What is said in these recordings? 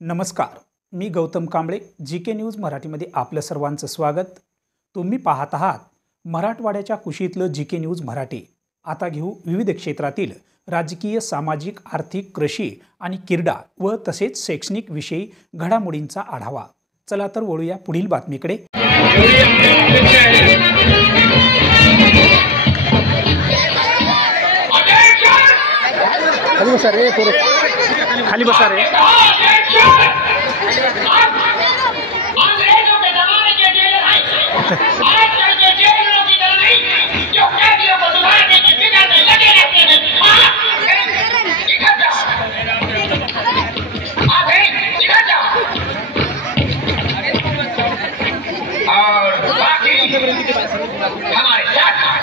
नमस्कार, मी गौतम कांबळे जी के न्यूज मराठीमध्ये आपलं सर्वांचं स्वागत। तुम्ही पाहत आहात मराठवाड्याच्या कुशीतलं जी के न्यूज मराठी। आता घेऊ विविध क्षेत्रातील राजकीय, सामाजिक, आर्थिक, कृषी आणि क्रीडा व तसेच शैक्षणिक विषयी घडामोडींचा आढावा। चला तर वळूया पुढील बातमीकडे। खाली बसा रे, खाली बसा रे। हमारे साथ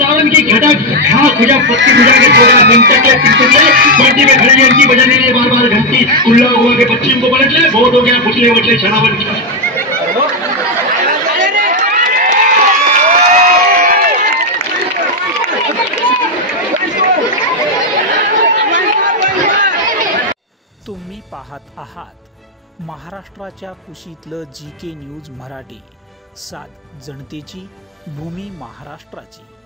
सावन की घटक घास पूजा पत्ती पूजा के 14 मिनट के सिलसिले पार्टी में खड़ी घंटी बजाने लिए बार बार घंटी उल्ला हुआ के पश्चिम को पलट ले बहुत हो गया फुटले वटले शराबन तुम्ही पाहत आहात महाराष्ट्राच्या कुशीतलं जी के न्यूज मराठी। साथ जनतेची, भूमी महाराष्ट्राची।